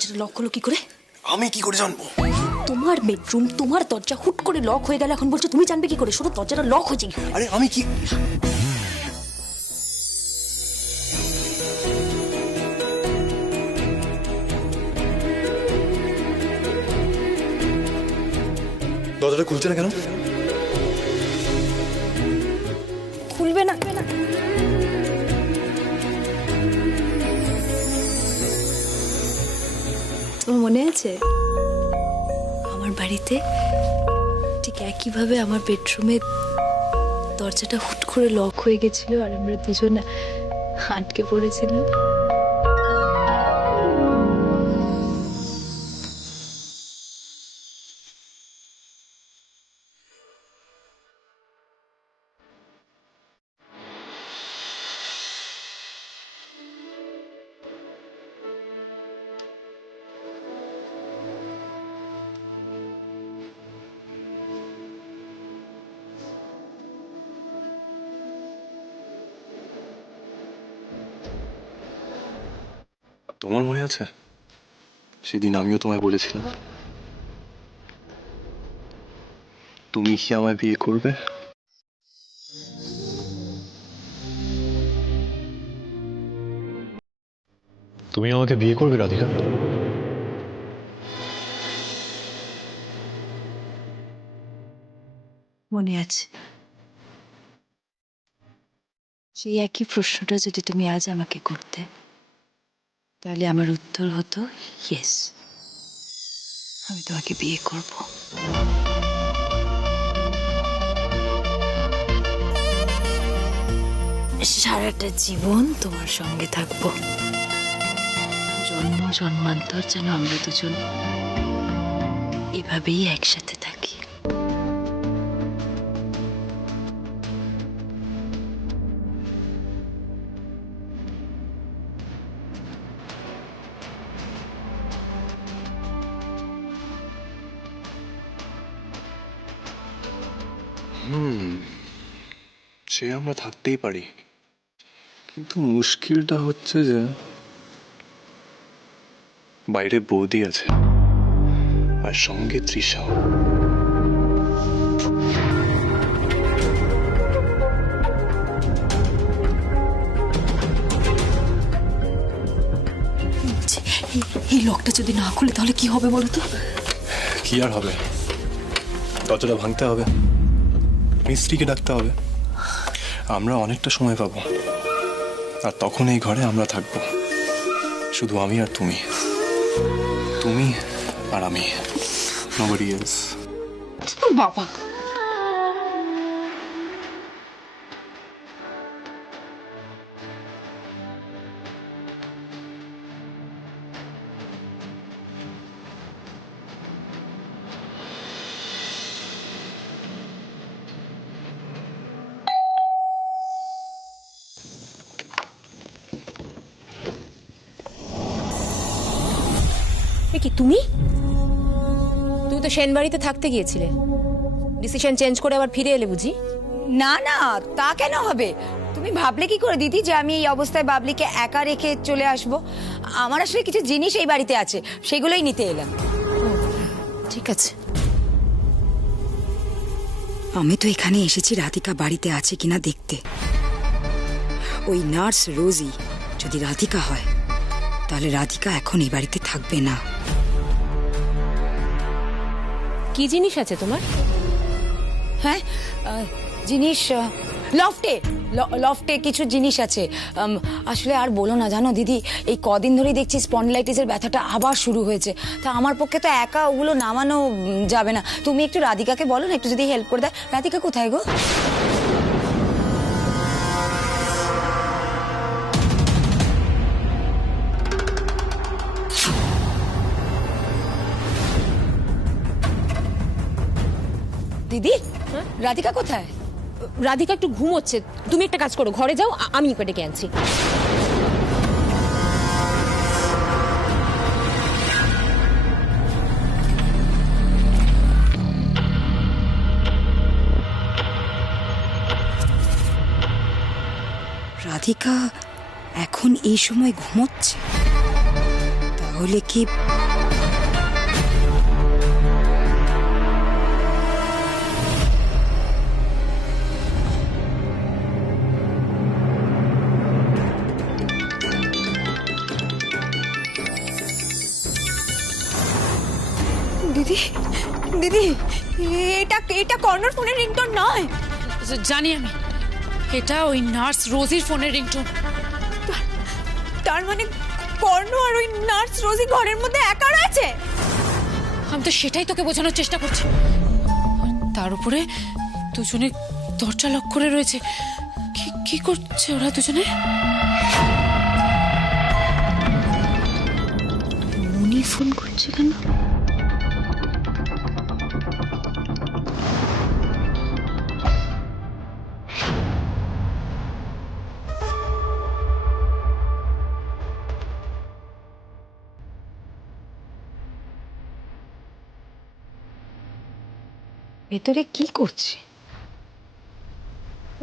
দরজাটা লক হলো কি করে? আমি কি করে জানবো? তোমার বেডরুম, তোমার দরজা হুট করে লক হয়ে গেল, এখন বলছো তুমি জানবে কি করে? শুধু দরজাটা লক হয়েছে কি? আরে আমি কি দরজাটা খুলছে না কেন? খুলবে না। তোমার মনে আছে আমার বাড়িতে ঠিক একইভাবে আমার বেডরুমে দরজাটা হুট করে লক হয়ে গেছিল আর আমরা দুজন আটকে পড়েছিলাম? তোমার মনে আছে সেদিন আমিও তোমায় বলেছিলাম তুমি কি আমায় বিয়ে করবে? তুমি আমাকে বিয়ে করবে রাধিকা? মনে আছে। সেই একই প্রশ্নটা যদি তুমি আজ আমাকে করতে, তাহলে আমার উত্তর হতো ইয়েস, আমি তোমাকে বিয়ে করব। সারাটা জীবন তোমার সঙ্গে থাকবো, জন্ম জন্মান্তর যেন আমরা দুজন এভাবেই একসাথে থাকি। সে আমরা থাকতেই পারি, কিন্তু মুশকিলটা হচ্ছে যে বাইরে বৌদি আছে আর সঙ্গে তৃষাও। এই লকটা যদি না খুলে তাহলে কি হবে বলো তো? কি আর হবে, দরজাটা ভাঙতে হবে, মিস্ত্রিকে ডাকতে হবে, আমরা অনেকটা সময় পাবো, আর তখন এই ঘরে আমরা থাকবো, শুধু আমি আর তুমি, তুমি আর আমি, nobody else. বাবা, কি তুমি তুমি তো সেন বাড়িতে থাকতে গিয়েছিলে, ডিসিশন চেঞ্জ করে আবার ফিরে এলে বুঝি? না না, তা কেন হবে? তুমি ভাবলে কি করে দিদি যে আমি এই অবস্থায় বাবলিকে একা রেখে চলে আসব? আমার আসলে কিছু জিনিস এই বাড়িতে আছে, সেগুলোই নিতে এলাম। ঠিক আছে। আমি তো এখানে এসেছি রাধিকা বাড়িতে আছে কিনা দেখতে। ওই নার্স রোজি যদি রাধিকা হয়, তাহলে রাধিকা এখন এই বাড়িতে থাকবে না। কি জিনিস আছে তোমার? হ্যাঁ, জিনিস লফটে লফটে কিছু জিনিস আছে। আসলে আর বলো না, জানো দিদি, এই কদিন ধরেই দেখছি স্পন্ডিলাইটিসের ব্যথাটা আবার শুরু হয়েছে। তা আমার পক্ষে তো একা ওগুলো নামানো যাবে না। তুমি একটু রাধিকাকে বলো না, একটু যদি হেল্প করে দেয়। রাধিকা কোথায় গো? দিদি, রাধিকা কোথায়? রাধিকা একটু ঘুমোচ্ছে, তুমি একটা কাজ করো, ঘরে যাও, আমি ওকে ডেকে আনছি। রাধিকা এখন এই সময় ঘুমোচ্ছে? তাহলে কি দিদি দিদি এটা এটা কর্নার ফোনের রিংটোন নয়। জানি আমি, এটা ওই নার্স রোজির ফোনের রিংটোন। তার মানে কর্ণ আর ওই নার্স রোজি ঘরের মধ্যে একা রয়েছে। আমি তো সেটাই তোকে বোঝানোর চেষ্টা করছি। তার উপরে দুজনে দরজা লক করে রয়েছে। কি করছে ওরা দুজনে? উনি ফোন করছে কেন? ভেতরে কি করছে?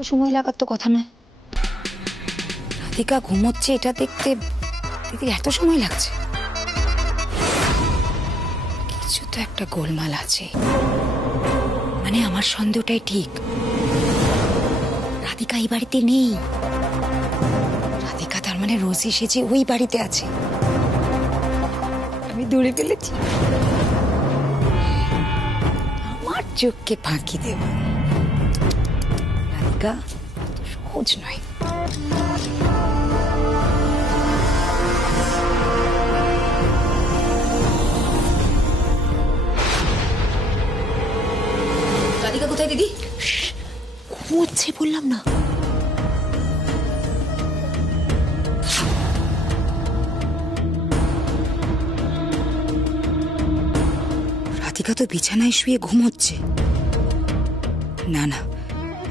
সময় লাগার তো কথা নয়। রাধিকা ঘুমোচ্ছে এটা দেখতে দিদির এত সময় লাগছে? কিছু তো একটা গোলমাল আছে। মানে আমার সন্দেহটাই ঠিক, রাধিকা এই বাড়িতে নেই। রাধিকা তার মানে রোজি সেজে ওই বাড়িতে আছে। আমি ধরে ফেলেছি। আমার চোখকে ফাঁকি দেব। রাধিকা সহজ নয়। রাধিকা কোথায় দিদি? ঘুমোচ্ছে বললাম না। রাধিকা তো বিছানায় শুয়ে ঘুমোচ্ছে। না না,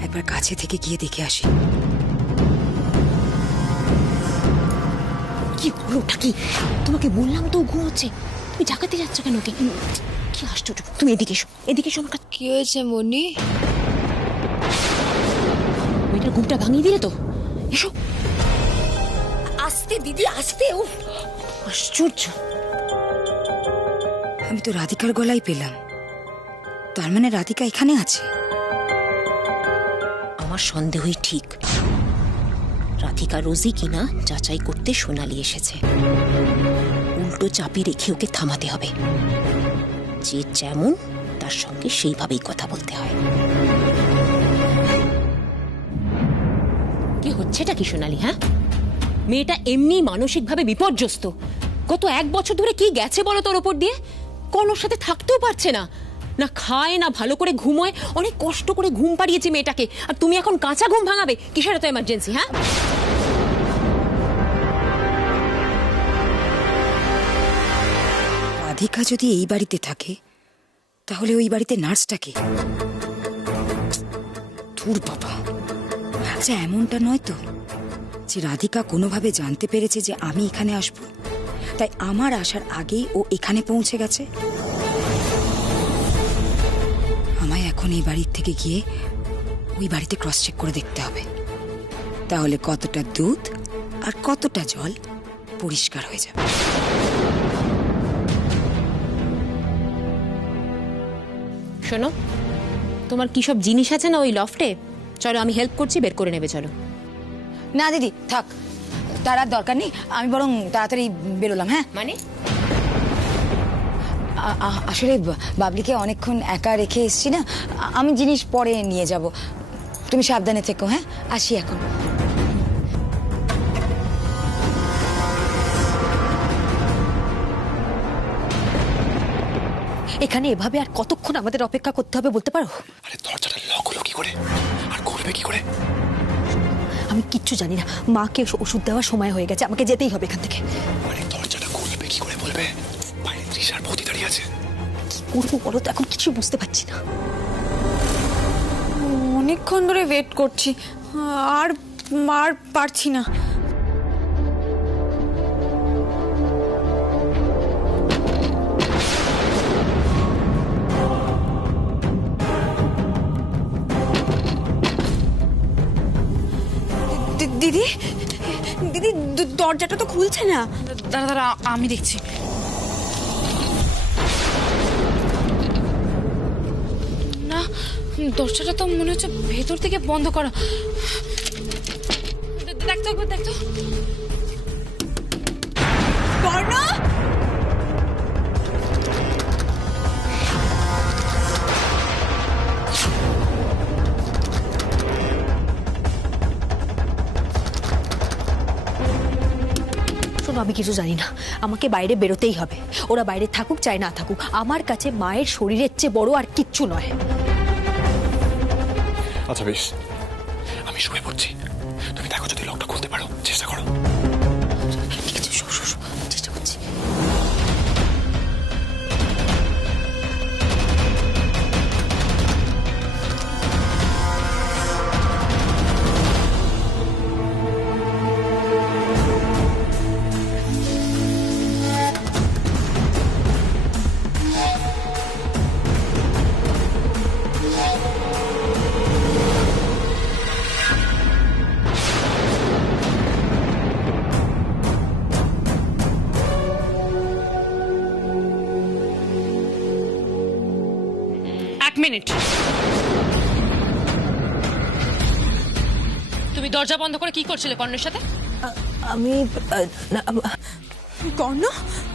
একবার কাছে থেকে গিয়ে দেখে আসি। কি হলো ওটা কি? তোমাকে বললাম তো ঘুমোচ্ছে, তুমি জাগাতে যাচ্ছ কেন ওকে? কি আশ্চর্য! তুমি এদিকে এসো, এদিকে এসো আমার কাছে। কি হয়েছে মনি? মেয়েটার ঘুমটা ভাঙিয়ে দিলে তো। এসো আস্তে দিদি, আস্তে। ও আশ্চর্য! আমি তো রাধিকার গলায় পেলাম, তার মানে রাধিকা এখানে আছে। আমার সন্দেহই ঠিক। রাধিকা রোজি কিনা যাচাই করতে সোনালি এসেছে। উল্টো চাপি রেখে ওকে থামাতে হবে। যে যেমন তার সঙ্গে সেইভাবেই কথা বলতে হয়। কি হচ্ছেটা কি সোনালি? হ্যাঁ, মেয়েটা এমনি মানসিকভাবে বিপর্যস্ত। গত 1 বছর ধরে কি গেছে বলো তোর ওপর দিয়ে? কোনোর সাথে থাকতেও পারছে না, না খায় না ভালো করে ঘুমোয়। অনেক কষ্ট করে ঘুম পাড়িয়েছি মেয়েটাকে, আর তুমি এখন কাঁচা ঘুম ভাঙাবে? কিসের এত এমার্জেন্সি? হ্যাঁ, রাধিকা যদি এই বাড়িতে থাকে তাহলে ওই বাড়িতে নার্সটাকে? ধুর বাবা, আচ্ছা এমনটা নয় তো যে রাধিকা কোনোভাবে জানতে পেরেছে যে আমি এখানে আসব, তাই আমার আসার আগেই ও এখানে পৌঁছে গেছে? আমায় এখন এই বাড়ির থেকে গিয়ে ওই বাড়িতে ক্রস চেক করে দেখতে হবে, তাহলে কতটা দুধ আর কতটা জল পরিষ্কার হয়ে যাবে। শোনো, তোমার কি সব জিনিস আছে না ওই লফটে? চলো, আমি হেল্প করছি, বের করে নেবে। চলো। না দিদি থাক, তার আর দরকার নেই। আমি বরং তাড়াতাড়ি বেরোলাম। হ্যাঁ, মানে আসলে বাবলিকে অনেকক্ষণ একা রেখে এসছি না, আমি জিনিস পরে নিয়ে যাব। তুমি সাবধানে থেকো। হ্যাঁ, আসি এখন। এখানে এভাবে আর কতক্ষণ আমাদের অপেক্ষা করতে হবে বলতে পারো? আরে দরজাটা লক হলো কি করে আর খুলবে কি করে? আমি কিচ্ছু জানি না। মাকে ওষুধ দেওয়ার সময় হয়ে গেছে, আমাকে যেতেই হবে এখান থেকে। আরে দরজাটা খুলবে কি করে বলবে? বাইরে তৃষার বৌদি দাঁড়িয়ে আছে। কি করবো বলো তো, এখন কিছু বুঝতে পারছি না। অনেকক্ষণ ধরে ওয়েট করছি, আর আর পারছি না। দিদি দিদি, দরজাটা তো খুলছে না। দাঁড়া দাঁড়া, আমি দেখছি। দরজাটা তো মনে হচ্ছে ভেতর থেকে বন্ধ করা। দেখ তো একবার, দেখ তো। কর্ণ, শোনো, আমি কিছু জানি না, আমাকে বাইরে বেরোতেই হবে। ওরা বাইরে থাকুক চাই না থাকুক, আমার কাছে মায়ের শরীরের চেয়ে বড় আর কিচ্ছু নয়। আচ্ছা বেশ, আমি শুয়ে পড়ছি, তুমি দেখো যদি লকটা খুলতে পারো, চেষ্টা করো। ঠিক আছে, চেষ্টা করছি। এক মিনিট, তুমি দরজা বন্ধ করে কি করছিলে কর্ণের সাথে? আমি Karna,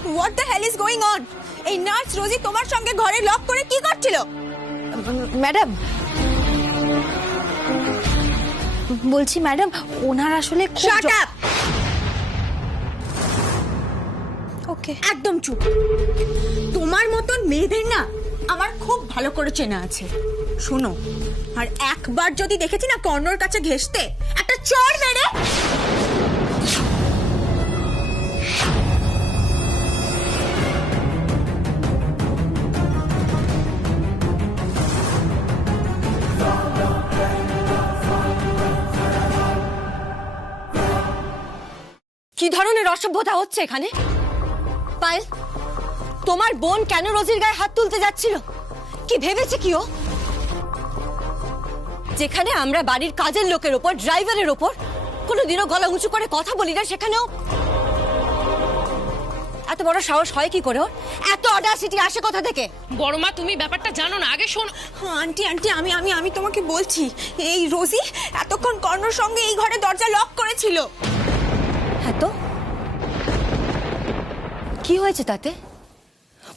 what the hell is going on? এই নার্স রোজি তোমার সঙ্গে ঘরে লক করে কি করছিল? ম্যাডাম বলছি, ম্যাডাম ওনার আসলে শাট আপ! ওকে, একদম চুপ। তোমার মতন মেয়েদের না আমার খুব ভালো করে চেনা আছে। শোনো, আর একবার যদি দেখেছি না কর্ণর কাছে ঘেঁষতে, একটা চড় মেরে কি ধরনের অসভ্যতা হচ্ছে এখানে? পায়েল, তোমার বোন কেন রোজির গায়ে হাত তুলতে যাচ্ছিল? কি ভেবেছে কি ও? যেখানে আমরা বাড়ির কাজের লোকের ওপর, ড্রাইভারের ওপর কোনোদিনও গলা উঁচু করে কথা বলি না, সেখানেও এত বড় সাহস হয় কি করে ওর? এত অডাসিটি আসে কোথা থেকে? বড় মা, তুমি ব্যাপারটা জানো না, আগে শোনো। আন্টি আন্টি আমি আমি আমি তোমাকে বলছি, এই রোজি এতক্ষণ কর্ণর সঙ্গে এই ঘরে দরজা লক করেছিল। হ্যাঁ তো কি হয়েছে তাতে?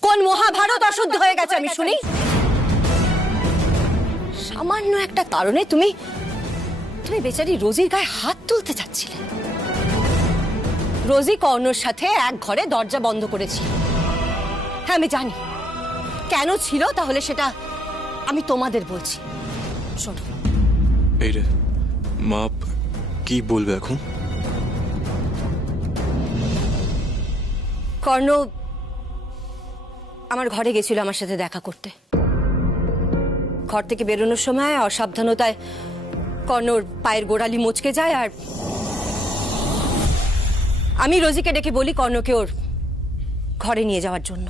কোন মহাভারত অশুদ্ধ হয়ে গেছে আমি শুনি? সামান্য একটা কারণে তুমি বেচারি রোজির গায়ে হাত তুলতে চাচ্ছিলে। রোজি কর্ণর সাথে এক ঘরে দরজা বন্ধ করেছিল। হ্যাঁ আমি জানি কেন ছিল, তাহলে সেটা আমি তোমাদের বলছি। শোনো, এই রে মা, কি বলবে এখন? কর্ণ আমার ঘরে গেছিল আমার সাথে দেখা করতে। ঘর থেকে বেরোনোর সময় অসাবধানতায় কর্ণর পায়ের গোড়ালি মচকে যায়, আর আমি রোজিকে ডেকে বলি কর্ণকে ওর ঘরে নিয়ে যাওয়ার জন্য।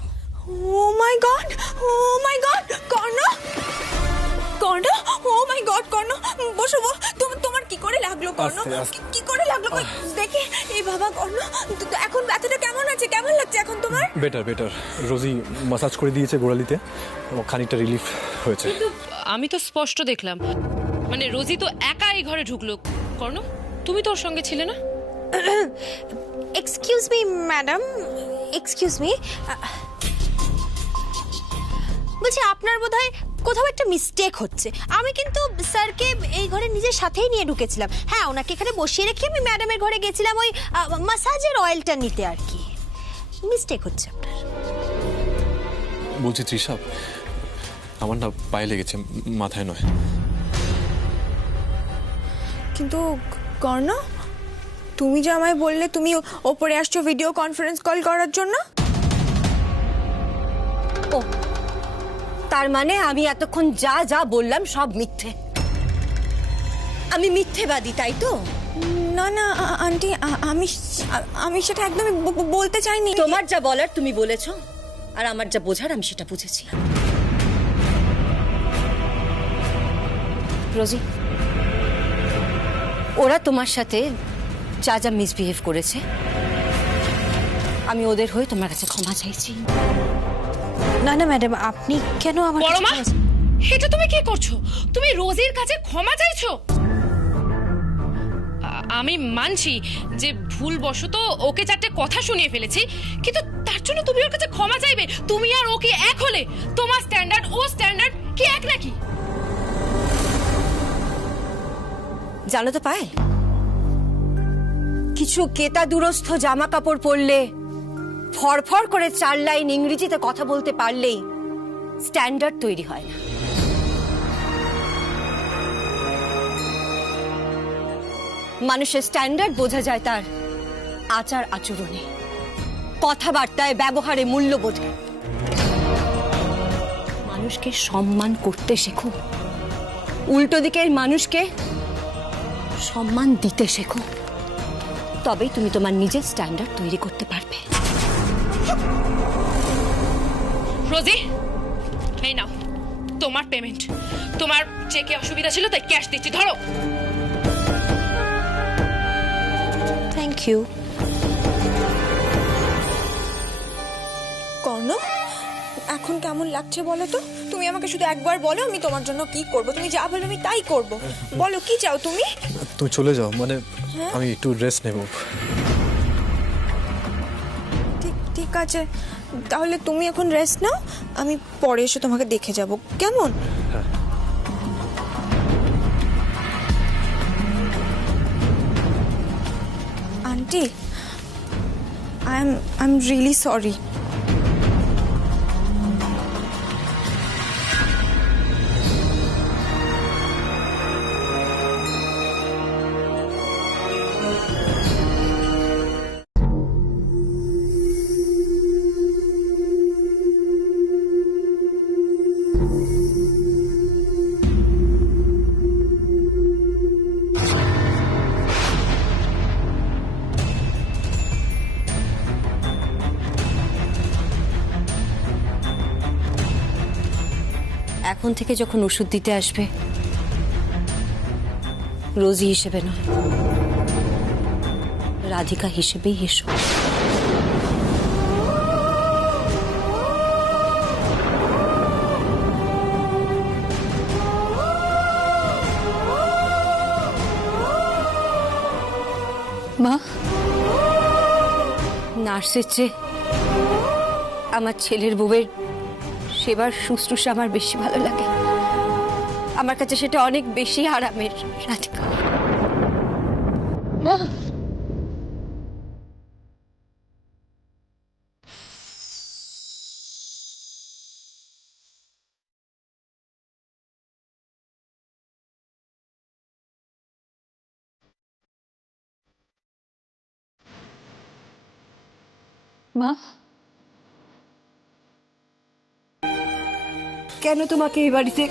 ও মাই গড, ও মাই গড, কর্ণ, কর্ণ, ও মাই গড, কর্ণ, বসো। তোমার কি করে লাগলো কর্ণ? কি করে লাগলো? দেখি, এই বাবা কর্ণ, এখন ব্যথাটা কেমন আছে? কেমন লাগছে এখন তোমার? বেটার। রোজি মাসাজ করে দিয়েছে গোড়ালিতে, খানিকটা রিলিফ হয়েছে। আমি তো স্পষ্ট দেখলাম, মানে রোজি তো একা এই ঘরে ঢুকলো। কর্ণ, তুমি তো ওর সঙ্গে ছিলে না? Excuse me madam, excuse me, বলছি আপনার বোধহয় কোথাও একটা মিস্টেক হচ্ছে। আমি কিন্তু স্যারকে এই ঘরে নিজের সাথেই নিয়ে ঢুকেছিলাম। হ্যাঁ, ওনাকে এখানে বসিয়ে রেখে আমি ম্যাডামের ঘরে গেছিলাম ওই মাসাজের অয়েলটা নিতে আর কি। মিস্টেক হচ্ছে আপনার। বলছি তৃষা, আমার না পায়ে লেগেছে, মাথায় নয়। কিন্তু কর্ণ, তুমি যে আমায় বললে তুমি ওপরে আসছো ভিডিও কনফারেন্স কল করার জন্য। ও, তার মানে আমি এতক্ষণ যা যা বললাম সব মিথ্যে? আমি মিথ্যেবাদী, তাই তো? না না আন্টি, আমি সেটা একদমই বলতে চাইনি। তোমার যা বলার তুমি বলেছো, আর আমার যা বোঝার আমি সেটা বুঝেছি। রোজি, ওরা তোমার সাথে যা যা মিসবিহেভ করেছে, আমি ওদের হয়ে তোমার কাছে ক্ষমা চাইছি। না না ম্যাডাম, আপনি কেন আমার বড় মা, এটা তুমি কি করছো? তুমি রোজির কাছে ক্ষমা চাইছো? আমি মানছি যে ভুলবশত ওকে চারটে কথা শুনিয়ে ফেলেছি, কিন্তু তার জন্য তুমি ওর কাছে ক্ষমা চাইবে? তুমি আর ওকে এক হলে তোমার স্ট্যান্ডার্ড ও স্ট্যান্ডার্ড কি এক নাকি? জানো তো পায়, কিছু কেতা দুরস্থ জামা কাপড় পরলে, ফরফর করে 4 লাইন ইংরেজিতে কথা বলতে পারলেই স্ট্যান্ডার্ড তৈরি হয় না। মানুষের স্ট্যান্ডার্ড বোঝা যায় তার আচার আচরণে, কথাবার্তায়, ব্যবহারে, মূল্যবোধে। মানুষকে সম্মান করতে শেখো, উল্টো দিকের মানুষকে সম্মান দিতে শেখো, তবেই তুমি তোমার নিজের স্ট্যান্ডার্ড তৈরি করতে পারবে। রোজি, এই নাও তোমার পেমেন্ট। তোমার চেকে অসুবিধা ছিল তাই ক্যাশ দিচ্ছি, ধরো। Thank you. কর্ণ, এখন কেমন লাগছে বলো তো? তুমি আমাকে শুধু একবার বলো, আমি তোমার জন্য কি করব। তুমি যা বলো আমি তাই করব। বলো কি চাও তুমি? তুমি চলে যাও, মানে আমি একটু রেস্ট নেব। ঠিক ঠিক আছে, তাহলে তুমি এখন রেস্ট নাও, আমি পরে এসে তোমাকে দেখে যাব, কেমন? Aunty, I'm really sorry. এখন থেকে যখন ওষুধ দিতে আসবে, রোজি হিসেবে নয়, রাধিকা হিসেবেই এসো। মা, নার্সের চেয়ে আমার ছেলের বউয়ের সেবার শুশ্রূষা আমার বেশি ভালো লাগে। আমার কাছে সেটা অনেক বেশি আরামের, রাধিকা। মা, মা, কেন তোমাকে এই বাড়িতে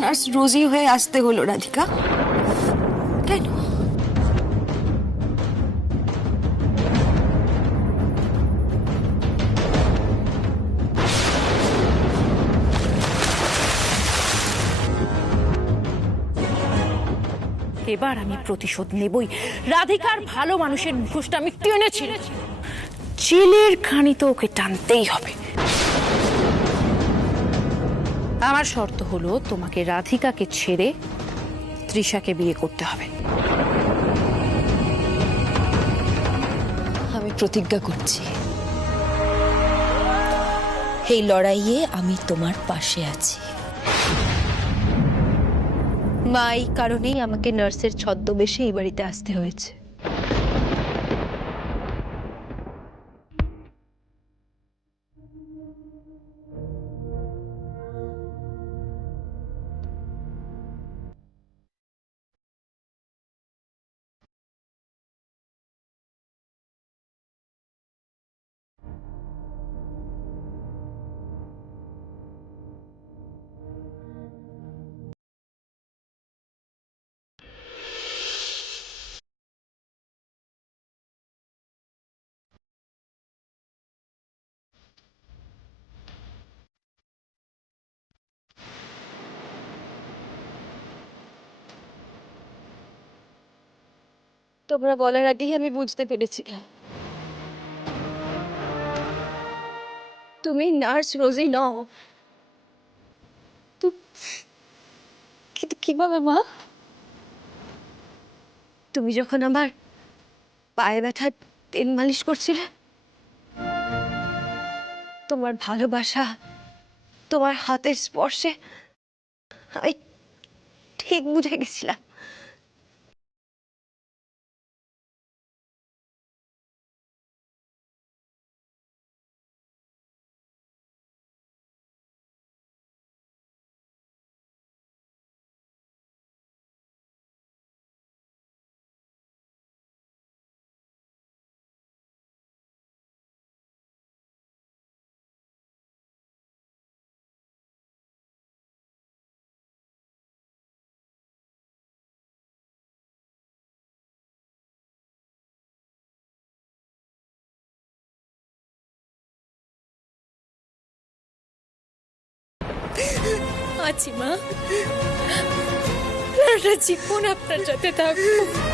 নার্স রোজি হয়ে আসতে হলো রাধিকা? কেন? এবার আমি প্রতিশোধ নেবই। রাধিকার ভালো মানুষের মুখোশটা আমি টেনেছি, জেলের খানি তো ওকে টানতেই হবে। আমার শর্ত হলো তোমাকে রাধিকাকে ছেড়ে তৃষাকে বিয়ে করতে হবে। আমি প্রতিজ্ঞা করছি, এই লড়াইয়ে আমি তোমার পাশে আছি। মা, এই কারণেই আমাকে নার্সের ছদ্মবেশে এই বাড়িতে আসতে হয়েছে। তোমরা বলার আগেই আমি বুঝতে পেরেছিলাম তুমি নার্স রোজি নও। কিন্তু কিন্তু কিভাবে মা? তুমি যখন আমার পায়ে ব্যথার তেল মালিশ করছিলে, তোমার ভালোবাসা, তোমার হাতের স্পর্শে আমি ঠিক বুঝে গেছিলাম আছি মা, সারাটা জীবন আপনার সাথে থাকবো।